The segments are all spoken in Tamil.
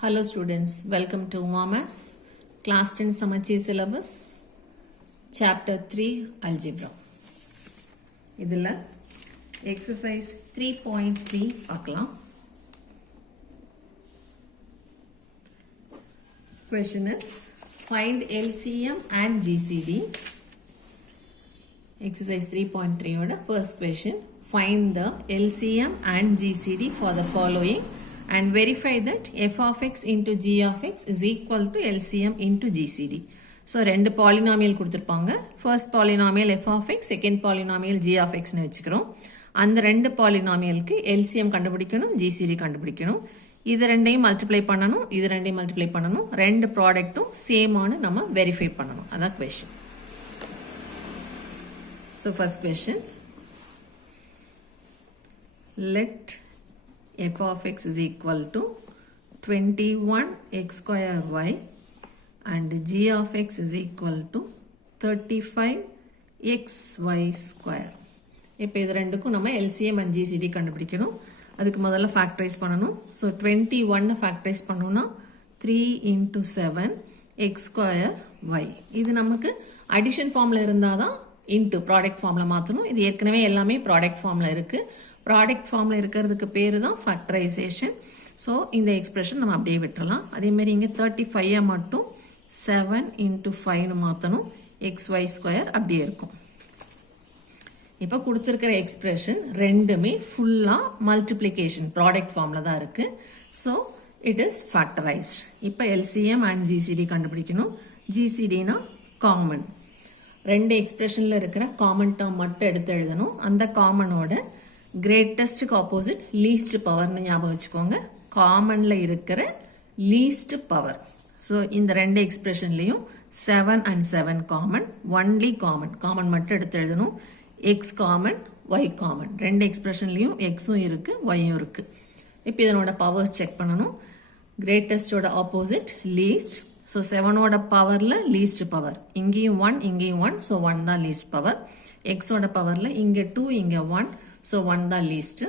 Hello students, welcome to Mamas Class 10 Samacheer syllabus Chapter 3 Algebra. இதில் exercise 3.3 பார்க்கலாம். Question is find LCM and GCD. Exercise 3.3 oda first question, find the LCM and GCD for the following and verify that f of x into g of x is equal to LCM into GCD. So, ரெண்டு polynomial கொடுத்திருப்பாங்க. First polynomial f of x, second polynomial g of x னு வச்சுக்கிறோம். அந்த ரெண்டு polynomialக்கு LCM கண்டுபிடிக்கணும், GCD கண்டுபிடிக்கணும். இது ரெண்டையும் multiply பண்ணணும், இது ரெண்டையும் multiply பண்ணணும். ரெண்டு ப்ராடக்ட்டும் சேம் ஆனு நம்ம வெரிஃபை பண்ணணும். அதான் question. So, first question. Let f of x is equal to 21x square y and g of x is equal to 35xy square. இப்போ இது ரெண்டுக்கும் நம்ம LCM and GCD கண்டுபிடிக்கணும். அதுக்கு முதல்ல ஃபேக்டரைஸ் பண்ணணும். ஸோ 21 ஃபேக்டரைஸ் பண்ணணும்னா 3 into 7 x square y. இது நமக்கு அடிஷன் ஃபார்மில் இருந்தால் தான் இன்ட்டு ப்ராடக்ட் ஃபார்மில் மாற்றணும். இது ஏற்கனவே எல்லாமே ப்ராடக்ட் ஃபார்மில் இருக்குது. ப்ராடக்ட் ஃபார்மில் இருக்கிறதுக்கு பேர் தான் ஃபேக்டரைசேஷன். ஸோ இந்த எக்ஸ்பிரஷன் நம்ம அப்படியே விட்டுறலாம். அதேமாரி இங்கே 35 மட்டும் 7 into 5 மாற்றணும். xy ஸ்கொயர் அப்படியே இருக்கும். இப்போ கொடுத்துருக்கிற எக்ஸ்பிரஷன் ரெண்டுமே ஃபுல்லாக மல்டிப்ளிகேஷன் ப்ராடக்ட் ஃபார்மில் தான் இருக்குது. So it is factorised. இப்போ LCM அண்ட் GCD கண்டுபிடிக்கணும். GCDனா காமன். ரெண்டு எக்ஸ்பிரஷனில் இருக்கிற காமன் டேர்ம் மட்டும் எடுத்து எழுதணும். அந்த காமனோட கிரேட்டஸ்ட்டுக்கு ஆப்போசிட் லீஸ்ட் பவர்னு ஞாபகம் வச்சுக்கோங்க. காமனில் இருக்கிற லீஸ்ட் பவர். ஸோ இந்த ரெண்டு எக்ஸ்பிரஷன்லேயும் 7 and 7 காமன், ஒன்லி காமன் மட்டும் எடுத்து எழுதணும். X common, y common. ரெண்டு எக்ஸ்பிரஷன்லேயும் எக்ஸும் இருக்குது, ஒய்யும் இருக்குது. இப்போ இதனோட பவர்ஸ் செக் பண்ணணும். கிரேட்டஸ்டோட ஆப்போசிட் லீஸ்ட். ஸோ 7ஓட பவரில் லீஸ்ட் பவர். இங்கேயும் 1, இங்கேயும் 1. ஸோ 1 தான் லீஸ்ட் பவர். எக்ஸோட பவரில் இங்கே 2, இங்கே 1. ஸோ 1 தான் லீஸ்ட்டு.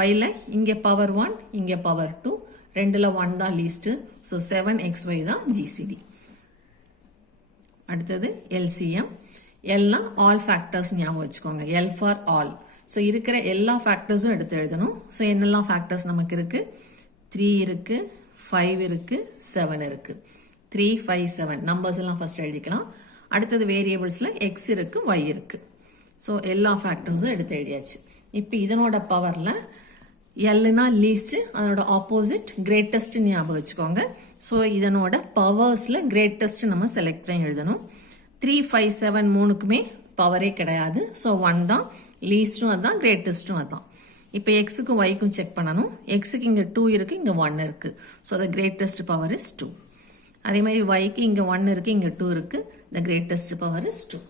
ஒயில் இங்கே பவர் 1, இங்கே பவர் 2. ரெண்டில் 1 தான் லீஸ்ட்டு. ஸோ 7xy தான் GCD. அடுத்தது LCM. எல்லாம் ஆல் ஃபேக்டர்ஸ் ஞாபகம் வச்சுக்கோங்க. L for all. ஸோ இருக்கிற எல்லா ஃபேக்டர்ஸும் எடுத்து எழுதணும். ஸோ என்னெல்லாம் ஃபேக்டர்ஸ் நமக்கு இருக்குது? 3 இருக்குது, 5 இருக்குது, 7 இருக்குது. 3, 5, 7 நம்பர்ஸ் எல்லாம் ஃபர்ஸ்ட் எழுதிக்கலாம். அடுத்தது வேரியபிள்ஸில் x இருக்குது, y இருக்குது. ஸோ எல்லா ஃபேக்டர்ஸும் எடுத்து எழுதியாச்சு. இப்போ இதனோட பவரில் எல்லுனா லீஸ்ட்டு, அதனோட ஆப்போசிட் கிரேட்டஸ்ட் ஞாபகம் வச்சுக்கோங்க. ஸோ இதனோட பவர்ஸில் கிரேட்டஸ்ட் நம்ம செலக்ட் பண்ணி எழுதணும். 3, 5, 7 மூணுக்குமே பவரே கிடையாது. ஸோ 1 தான் லீஸ்ட்டும், அதுதான் கிரேட்டஸ்ட்டும் அதுதான். இப்போ எக்ஸுக்கும் ஒய்க்கும் செக் பண்ணணும். எக்ஸுக்கு இங்கே 2 இருக்குது, இங்கே 1 இருக்குது. So the greatest power is 2. அதே மாதிரி ஒய்க்கு இங்கே 1 இருக்குது, இங்கே 2 இருக்குது. The greatest power is 2.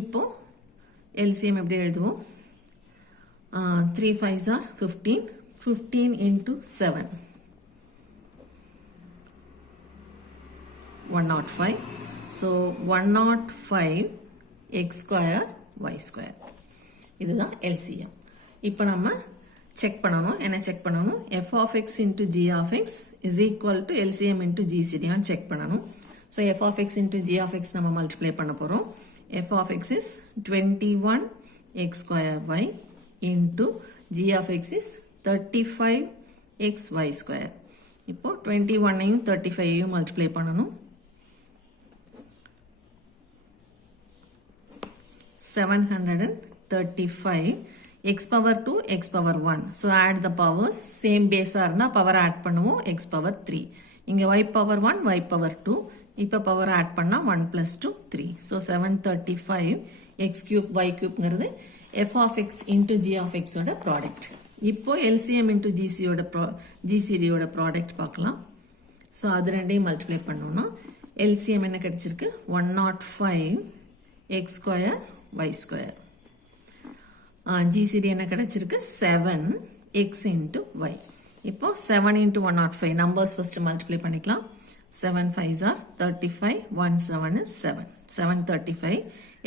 இப்போ LCM எப்படி எழுதுவோம்? 3 5s are 15. 15 into 7 105. So 105 x square y square. இதுதான் LCM. இப்போ நம்ம செக் பண்ணணும். என்ன செக் பண்ணணும்? f of x into g of x is equal to LCM into GCD ஆன் செக் பண்ணணும். So f of x into g of x நம்ம மல்டிப்ளை பண்ண போகிறோம். f of x is 21x square y into g of x is 35xy square. இப்போ 21ஐயும் 35ஐயும் மல்டிப்ளை பண்ணணும். 735 x power 2 x power 1. So add the powers. Same base இருந்தால் பவர் ஆட் பண்ணுவோம். x power 3. இங்கே y power 1 y power 2. இப்போ பவர் ஆட் பண்ணால் 1 plus 2 3. So 735 x cube y cubeங்கிறது f of x into g of x ஓட ப்ராடக்ட். இப்போ LCM into GCD ஓட ப்ராடக்ட் பார்க்கலாம். ஸோ அது ரெண்டையும் மல்டிப்ளை பண்ணோன்னா LCM என்ன கிடைச்சிருக்கு? 105 x square y square. GCD என்ன கிடைச்சிருக்கு? 7x into y. இப்போ 7 into 105 நம்பர்ஸ் ஃபர்ஸ்ட் மல்டிப்ளை பண்ணிக்கலாம். 7 5s are 35. 1 7 is 7. 735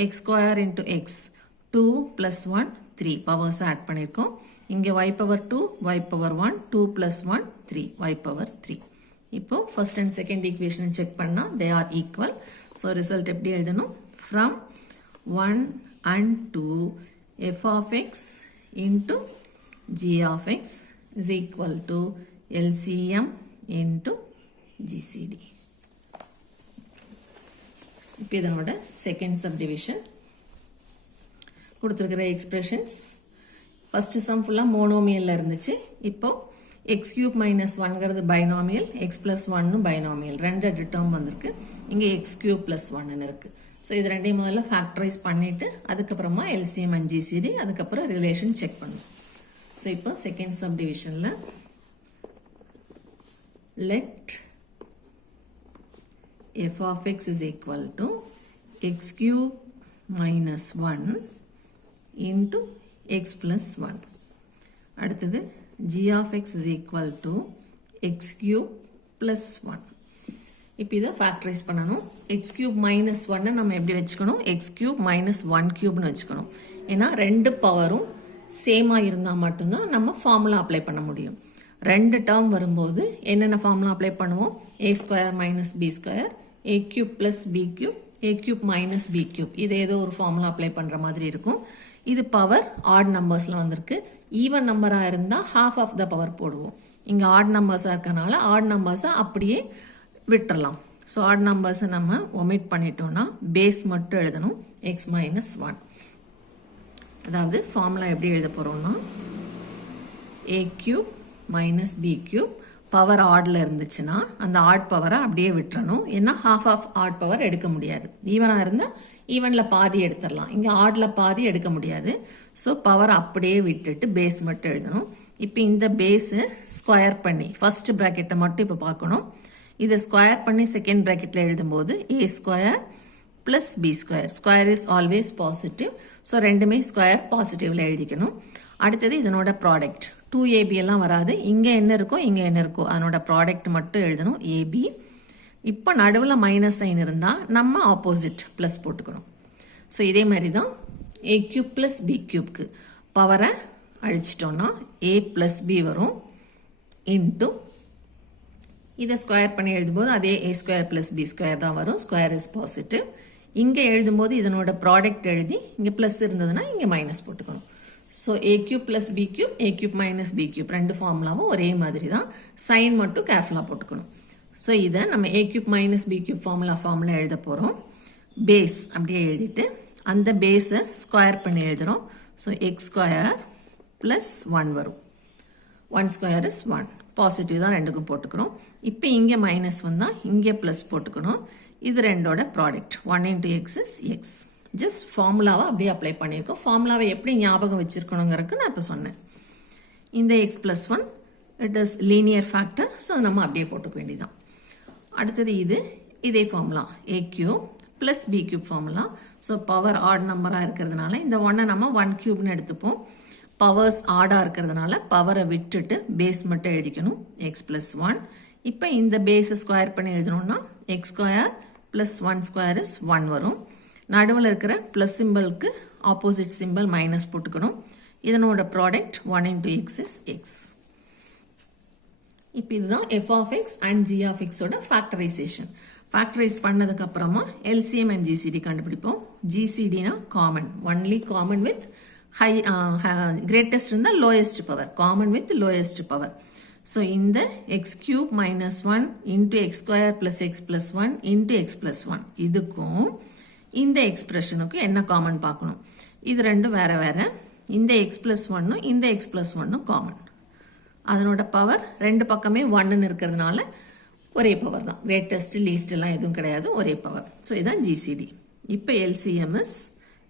x square into x 2 plus 1 3 powers add பண்ணியிருக்கோம். இங்கே y power 2, y power 1, 2 plus 1, 3, y power 3. இப்போ first and second equation check பண்ணா they are equal. So result எப்படி எழுதணும்? From 1 and 2 f of x into g of x is equal to LCM into GCD. இப்போ இதனோட second subdivision கொடுத்திருக்கிற expressions first sum full monomial இருந்துச்சு. இப்போ x cube minus 1 ங்கிறது binomial, x plus 1 binomial. ரெண்டு term வந்திருக்கு. இங்கே x cube plus 1 இருக்கு. ஸோ இது ரெண்டையும் முதல்ல ஃபேக்டரைஸ் பண்ணிட்டு அதுக்கப்புறமா LCM and GCD அதுக்கப்புறம் ரிலேஷன் செக் பண்ணும். ஸோ இப்போ second சப்டிவிஷனில் let f of x is equal to x cube minus 1 into x plus 1. அடுத்தது g of x is equal to x cube plus 1. இப்போ இதை ஃபேக்டரைஸ் பண்ணணும். x cube minus 1 நம்ம எப்படி வச்சுக்கணும்? x cube minus 1 cubeன்னு வச்சுக்கணும். ஏன்னா ரெண்டு பவரும் சேமாக இருந்தால் மட்டும்தான் நம்ம ஃபார்முலா அப்ளை பண்ண முடியும். ரெண்டு டேர்ம் வரும்போது என்னென்ன ஃபார்முலா அப்ளை பண்ணுவோம்? a square minus b square, a cube plus b cube, a cube minus b cube. இது ஏதோ ஒரு ஃபார்முலா அப்ளை பண்ணுற மாதிரி இருக்கும். இது பவர் ஆட் நம்பர்ஸில் வந்திருக்கு. ஈவன் நம்பராக இருந்தால் half ஆஃப் த பவர் போடுவோம். இங்கே ஆட் நம்பர்ஸாக இருக்கனால ஆட் நம்பர்ஸை அப்படியே விட்டுறலாம். ஸோ ஆட் நம்பர்ஸை நம்ம ஒமிட் பண்ணிட்டோம்னா பேஸ் மட்டும் எழுதணும் எக்ஸ் மைனஸ் 1. அதாவது ஃபார்முலா எப்படி எழுத போகிறோம்னா a cube minus b cube power ஆடில் இருந்துச்சுன்னா அந்த ஆட் பவரை அப்படியே விட்டுறணும். ஏன்னா ஹாஃப் ஆஃப் ஆட் பவர் எடுக்க முடியாது. ஈவனாக இருந்தால் ஈவனில் பாதி எடுத்துடலாம். இங்கே ஆடில் பாதி எடுக்க முடியாது. ஸோ பவர் அப்படியே விட்டுட்டு பேஸ் மட்டும் எழுதணும். இப்போ இந்த பேஸு ஸ்கொயர் பண்ணி ஃபஸ்ட்டு ப்ராக்கெட்டை மட்டும் இப்போ பார்க்கணும். இதை ஸ்கொயர் பண்ணி செகண்ட் ப்ராக்கெட்டில் எழுதும்போது a square plus b square. Square is always positive. So ரெண்டுமே ஸ்கொயர் பாசிட்டிவில் எழுதிக்கணும். அடுத்தது இதனோட ப்ராடக்ட் 2ab எல்லாம் வராது. இங்கே என்ன இருக்கோ இங்கே என்ன இருக்கோ அதனோட ப்ராடக்ட் மட்டும் எழுதணும் ஏபி. இப்போ நடுவில் மைனஸ் சைன் இருந்தால் நம்ம ஆப்போசிட் ப்ளஸ் போட்டுக்கணும். ஸோ இதே மாதிரி தான் ஏ கியூப் ப்ளஸ் பி கியூப்க்கு பவரை அழிச்சிட்டோன்னா ஏ ப்ளஸ் பி வரும் இன்ட்டு இதை ஸ்கொயர் பண்ணி எழுதும்போது அதே ஏ ஸ்கொயர் ப்ளஸ் பி ஸ்கொயர் தான் வரும். Square is positive. இங்கே எழுதும்போது இதனோட ப்ராடக்ட் எழுதி இங்கே ப்ளஸ் இருந்ததுன்னா இங்கே மைனஸ் போட்டுக்கணும். ஸோ ஏ கியூப் ப்ளஸ் பி கியூப், ஏ கியூப் மைனஸ் பி கியூப் ரெண்டு ஃபார்முலாவும் ஒரே மாதிரி தான். சைன் மட்டும் கேர்ஃபுல்லாக போட்டுக்கணும். ஸோ இதை நம்ம a cube minus b cube formula எழுத போகிறோம். பேஸ் அப்படியே எழுதிட்டு அந்த பேஸை ஸ்கொயர் பண்ணி எழுதுகிறோம். ஸோ எக்ஸ் ஸ்கொயர் ப்ளஸ் 1 வரும். 1 ஸ்கொயர் இஸ் 1. பாசிட்டிவ் தான் ரெண்டுக்கும் போட்டுக்கிறோம். இப்போ இங்கே மைனஸ் வந்தால் இங்கே ப்ளஸ் போட்டுக்கணும். இது ரெண்டோட product 1 into x is x. Just ஃபார்முலாவை அப்படியே அப்ளை பண்ணியிருக்கோம். ஃபார்முலாவை எப்படி ஞாபகம் வச்சுருக்கணுங்கிறதுக்கு நான் இப்போ சொன்னேன். இந்த x plus 1 it is linear factor. So நம்ம அப்படியே போட்டுக்க வேண்டியதான். அடுத்தது இதே formula a cube plus b cube formula. So power odd நம்பராக இருக்கிறதுனால இந்த 1 நம்ம 1 கியூப்னு எடுத்துப்போம். பவர்ஸ் ஆடாக இருக்கிறதுனால பவரை விட்டுட்டு பேஸ் மட்டும் எழுதிக்கணும் எக்ஸ் ப்ளஸ் 1. இப்போ இந்த பேஸை ஸ்கொயர் பண்ணி எழுதணும்னா x square plus 1 square is 1 வரும். நடுவில் இருக்கிற ப்ளஸ் சிம்பிளுக்கு ஆப்போசிட் சிம்பிள் மைனஸ் போட்டுக்கணும். இதனோட product 1 into x is x. இப்போ இதுதான் f of x and g of x ஓட ஃபேக்டரைசேஷன். ஃபேக்டரைஸ் பண்ணதுக்கப்புறமா LCM and GCD கண்டுபிடிப்போம். GCDனா common, only common with high greatest இருந்தால் lowest power, common with lowest power. So இந்த x cube minus 1 into x square plus x plus 1 into x plus 1 இதுக்கும் இந்த எக்ஸ்பிரஷனுக்கும் என்ன காமன் பார்க்கணும். இது ரெண்டும் வேறு வேறு. இந்த எக்ஸ் ப்ளஸ் 1 இந்த எக்ஸ் ப்ளஸ் 1 காமன். அதனோட பவர் ரெண்டு பக்கமே 1ன்னு இருக்கிறதுனால ஒரே பவர் தான். கிரேட்டஸ்ட் லீஸ்ட்லாம் எதுவும் கிடையாது, ஒரே பவர். ஸோ இதுதான் ஜிசிடி. இப்போ எல்சிஎம் இஸ்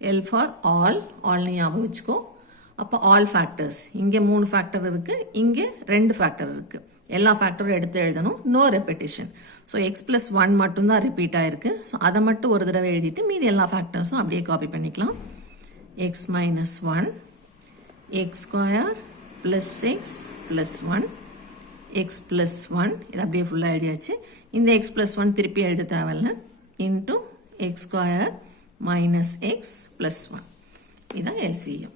எல் ஃபார் ஆல்னு ஞாபகம் வச்சுக்கோ. அப்போ ஆல் ஃபேக்டர்ஸ் இங்கே 3 ஃபேக்டர் இருக்குது, இங்கே 2 ஃபேக்டர் இருக்குது. எல்லா ஃபேக்டரும் எடுத்து எழுதணும். No repetition. So x plus 1 மட்டும்தான் ரிப்பீட் ஆகிருக்கு. ஸோ அதை மட்டும் ஒரு தடவை எழுதிட்டு மீதி எல்லா ஃபேக்டர்ஸும் அப்படியே காப்பி பண்ணிக்கலாம். X minus 1 X square plus x plus 1 x plus 1 இது அப்படியே ஃபுல்லாக எழுதியாச்சு. இந்த எக்ஸ் ப்ளஸ் 1 திருப்பி எழுத தேவையில்லை. Into x square minus X plus 1 இதுதான் எல்சிஎம்.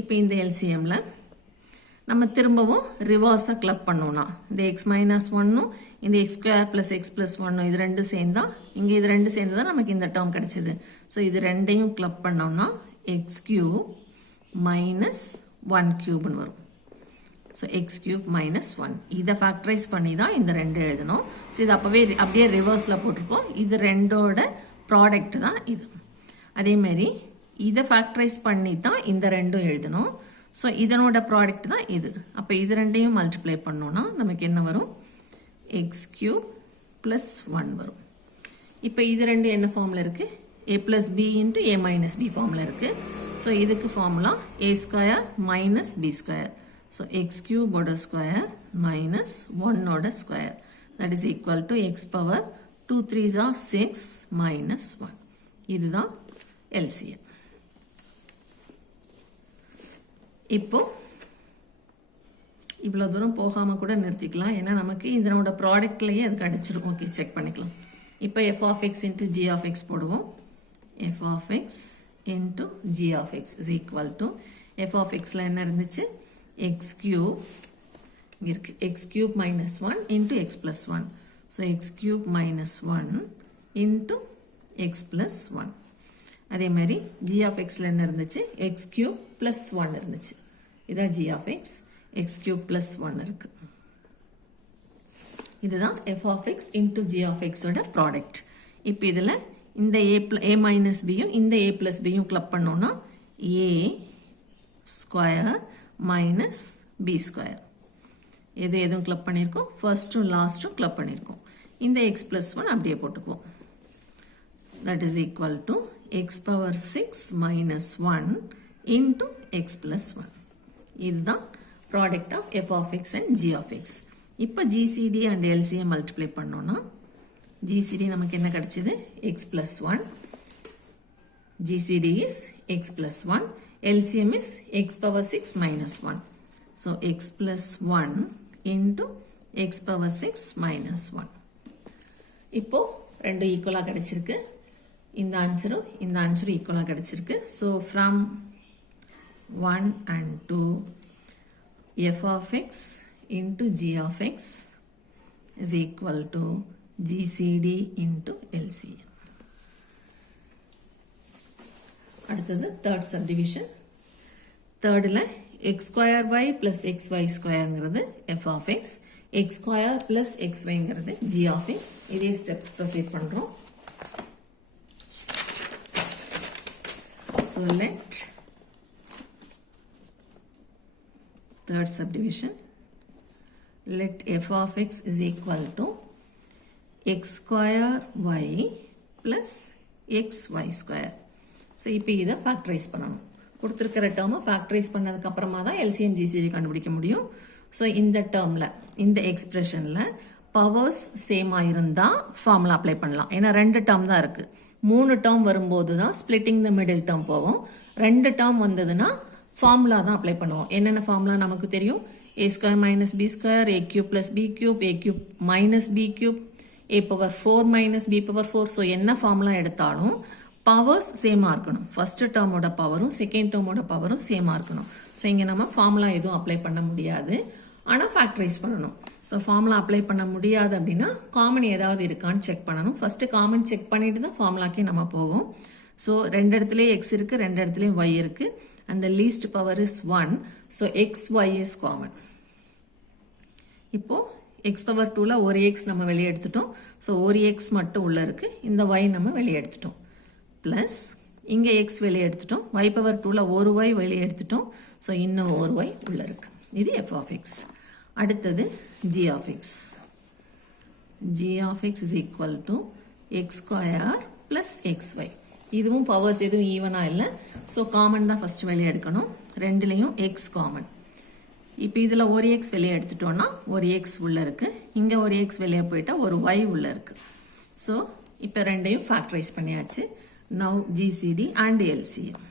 இப்போ இந்த எல்சிஎம்மில் நம்ம திரும்பவும் ரிவர்ஸாக கிளப் பண்ணோம்னா இந்த எக்ஸ் மைனஸ் ஒன்னும் இந்த X square plus x plus ஒன்னும் இது ரெண்டும் சேர்ந்தா இங்கே இது ரெண்டு சேர்ந்து தான் நமக்கு இந்த டேர்ம் கிடைச்சிது. ஸோ இது ரெண்டையும் கிளப் பண்ணோம்னா எக்ஸ் கியூப் மைனஸ் ஒன் கியூப்னு வரும். So X cube minus one இதை ஃபேக்டரைஸ் பண்ணி தான் இந்த ரெண்டு எழுதணும். ஸோ இது அப்படியே ரிவர்ஸில் போட்டிருக்கோம். இது ரெண்டோட ப்ராடக்ட் தான் இது. அதேமாரி இதை ஃபேக்டரைஸ் பண்ணி தான் இந்த ரெண்டும் எழுதணும். ஸோ இதனோட ப்ராடக்ட் தான் இது. அப்போ இது ரெண்டையும் மல்டிப்ளை பண்ணோன்னா நமக்கு என்ன வரும்? எக்ஸ் கியூப் ப்ளஸ் ஒன் வரும். இப்போ இது ரெண்டு என்ன ஃபார்மில் இருக்குது? A plus b into a minus b ஃபார்மில் இருக்குது. ஸோ இதுக்கு formula a square minus b square. So x கியூபோட ஸ்கொயர் மைனஸ் ஒன்னோட square that is equal to x power 2 3s are 6 minus 1. இதுதான் LCM. இப்போ இவ்வளோ தூரம் போகாமல் கூட நிறுத்திக்கலாம். ஏன்னா நமக்கு இதனோட ப்ராடக்ட்லேயே அது கிடச்சிருக்கும். ஓகே, செக் பண்ணிக்கலாம். இப்போ f of x into g of x போடுவோம். f of x into g of x is equal to f of xல என்ன இருந்துச்சு? x cube இருக்கு. x cube minus 1 into x plus 1. So x cube minus 1 into x plus 1. அதே மாதிரி g of xல என்ன இருந்துச்சு? x cube plus 1 இருந்துச்சு. இதான் g of x. x cube plus 1 இருக்கு. இதுதான் f of x into g of x ஓட ப்ராடக்ட். இப்போ இதில் இந்த a minus bயும் இந்த a plus bயும் கிளப் பண்ணோன்னா a square minus b square. எதுவும் கிளப் பண்ணியிருக்கோம்? ஃபர்ஸ்ட்டும் லாஸ்ட்டும் கிளப் பண்ணியிருக்கோம். இந்த x plus 1 அப்படியே போட்டுக்குவோம். that is equal to x power 6 minus 1 into x plus 1. இதுதான் product of f of x and g of x. இப்போ GCD and LCM multiply பண்ணோன்னா GCD நமக்கு என்ன கிடைச்சது? x plus 1. GCD is x plus 1. LCM is x power 6 minus 1. So x plus 1 into x power 6 minus 1. இப்போ ரெண்டு ஈக்குவலாக கிடைச்சிருக்கு. இந்த ஆன்சரும் ஈக்குவலாக கிடைச்சிருக்கு. So from 1 and 2 f of x into g of x is equal to GCD into LCM. அடுத்தது third subdivision. thirdல x square y plus xy squareங்கிறது f of x, x square plus xyங்கிறது g of x. இதே steps proceed பண்ணுறோம். So let third subdivision, let f of x is equal to x square y plus xy square. So இப்போ இதை ஃபேக்டரைஸ் பண்ணணும். கொடுத்துருக்கிற டேர்மை ஃபேக்டரைஸ் பண்ணதுக்கு அப்புறமா தான் LCM GCD கண்டுபிடிக்க முடியும். ஸோ இந்த டேர்மில் இந்த எக்ஸ்பிரஷனில் பவர்ஸ் சேமாக இருந்தால் ஃபார்முலா அப்ளை பண்ணலாம். ஏன்னா ரெண்டு டேர்ம் தான் இருக்குது. 3 டேர்ம் வரும்போது தான் ஸ்பிளிட்டிங் த மிடில் டேர்ம் போவோம். 2 டேர்ம் வந்ததுன்னா ஃபார்முலா தான் அப்ளை பண்ணுவோம். என்னென்ன ஃபார்முலா நமக்கு தெரியும்? a square minus b square, a cube plus b cube, a cube minus b cube, a power 4 minus b power 4. So என்ன ஃபார்முலா எடுத்தாலும் பவர்ஸ் சேமாக இருக்கணும். ஃபஸ்ட்டு டேர்மோட பவரும் செகண்ட் டேர்மோட பவரும் சேமாக இருக்கணும். ஸோ இங்கே நம்ம ஃபார்முலா எதுவும் அப்ளை பண்ண முடியாது, ஆனால் ஃபேக்டரைஸ் பண்ணணும். ஸோ ஃபார்முலா அப்ளை பண்ண முடியாது அப்படின்னா காமன் ஏதாவது இருக்கான்னு செக் பண்ணணும். ஃபஸ்ட்டு காமன் செக் பண்ணிட்டு தான் ஃபார்முலாக்கே நம்ம போவோம். ஸோ ரெண்டு இடத்துலையும் எக்ஸ் இருக்குது, ரெண்டு இடத்துலையும் ஒய் இருக்குது. அந்த least power is 1. So x y is common. இப்போது எக்ஸ் பவர் 2ல் ஒரு எக்ஸ் நம்ம வெளியே எடுத்துட்டோம். ஸோ ஒரு எக்ஸ் மட்டும் உள்ளே இருக்குது. இந்த ஒய் நம்ம வெளியே எடுத்துட்டோம். ப்ளஸ் இங்கே எக்ஸ் வெளியே எடுத்துட்டோம். ஒய் பவர் 2ல் ஒரு ஒய் வெளியே எடுத்துட்டோம். ஸோ இன்னும் ஒரு ஒய் உள்ளே இருக்குது. இது எஃப் ஆஃப் எக்ஸ். அடுத்தது G of X. G of X is equal to X square plus X Y. இதுவும் பவர்ஸ் எதுவும் ஈவனாக இல்லை. ஸோ காமன் தான் ஃபஸ்ட்டு வெளியே எடுக்கணும். ரெண்டுலேயும் எக்ஸ் காமன். இப்போ இதில் ஒரு எக்ஸ் வெளியே எடுத்துட்டோன்னா ஒரு எக்ஸ் உள்ளே இருக்குது. இங்கே ஒரு எக்ஸ் வெளியே போயிட்டால் ஒரு ஒய் உள்ளே இருக்குது. ஸோ இப்போ ரெண்டையும் ஃபேக்டரைஸ் பண்ணியாச்சு. Now GCD and LCM.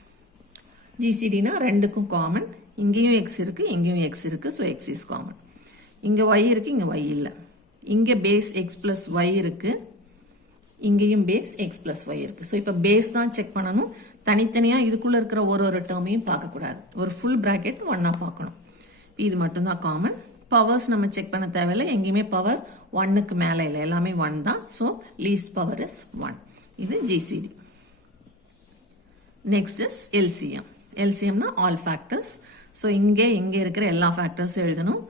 GCDனா ரெண்டுக்கும் காமன். இங்கேயும் எக்ஸ் இருக்குது, இங்கேயும் எக்ஸ் இருக்குது. So X is common. இங்கே ஒய் இருக்குது, இங்கே ஒய் இல்லை. இங்கே பேஸ் எக்ஸ் ப்ளஸ் ஒய் இருக்குது, இங்கேயும் பேஸ் எக்ஸ் ப்ளஸ் ஒய் இருக்குது. ஸோ இப்போ பேஸ் தான் செக் பண்ணணும், தனித்தனியாக இதுக்குள்ளே இருக்கிற ஒரு டேர்மையும் பார்க்கக்கூடாது. ஒரு ஃபுல் ப்ராக்கெட் ஒன்றா பார்க்கணும். இது மட்டும்தான் காமன். பவர்ஸ் நம்ம செக் பண்ண தேவையில்லை. எங்கேயுமே பவர் 1க்கு மேலே இல்லை, எல்லாமே 1 தான். So least power is 1. இது GCD. Next is LCM. LCMனா ஆல் ஃபேக்டர்ஸ். ஸோ இங்கே இருக்கிற எல்லா ஃபேக்டர்ஸும் எழுதணும்.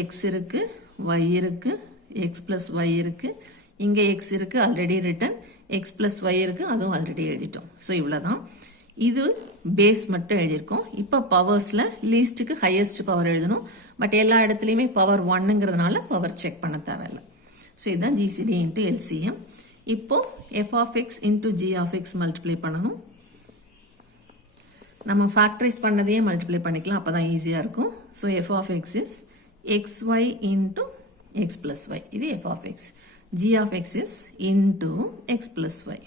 எக்ஸ் இருக்குது, ஒய் இருக்குது, எக்ஸ் ப்ளஸ் ஒய் இருக்குது, இங்கே எக்ஸ் இருக்குது already written, X plus Y இருக்குது அதுவும் ஆல்ரெடி எழுதிட்டோம். ஸோ இவ்வளோ தான். இது பேஸ் மட்டும் எழுதியிருக்கோம். இப்போ பவர்ஸில் லீஸ்ட்டுக்கு ஹையஸ்ட் பவர் எழுதணும். பட் எல்லா இடத்துலையுமே பவர் 1ங்கிறதுனால பவர் செக் பண்ண தேவையில்லை. ஸோ இதுதான் GCD இன்ட்டு LCM. இப்போது f of x into g of x multiply பண்ணணும். நம்ம ஃபேக்டரைஸ் பண்ணதையே மல்டிப்ளை பண்ணிக்கலாம், அப்போ தான் ஈஸியாக இருக்கும். So f of x is xy into x plus y. இது f of x. g of x is into x plus y.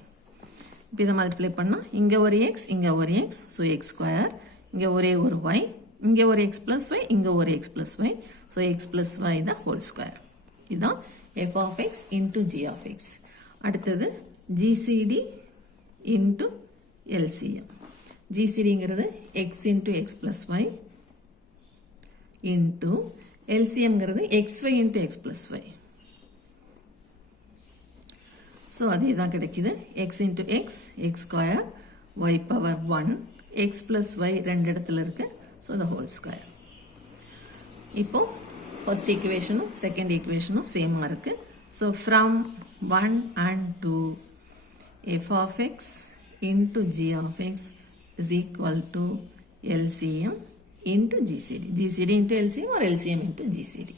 இப்போ இதை மல்டிப்ளை பண்ணால் இங்கே ஒரு x, இங்கே ஒரு x, ஸோ எக்ஸ் ஸ்கொயர், இங்கே ஒரே ஒரு y, இங்கே ஒரு x plus y, இங்கே ஒரு x plus y, so x plus y தான் ஹோல் ஸ்கொயர். இதுதான் f of x into g of x. அடுத்தது GCD இன்ட்டு LCM. GCDங்கிறது x into x plus y into LCMங்கிறது xy into x plus y. So அதே தான் கிடைக்குது. x into x, x square, y power 1, x plus y ரெண்டு இடத்துல இருக்குது. So the whole square. இப்போது ஃபர்ஸ்ட் ஈக்குவேஷனும் செகண்ட் ஈக்குவேஷனும் சேமாக இருக்குது. So from 1 and 2 f of x into g of x is equal to LCM into GCD. GCD into LCM or LCM into GCD.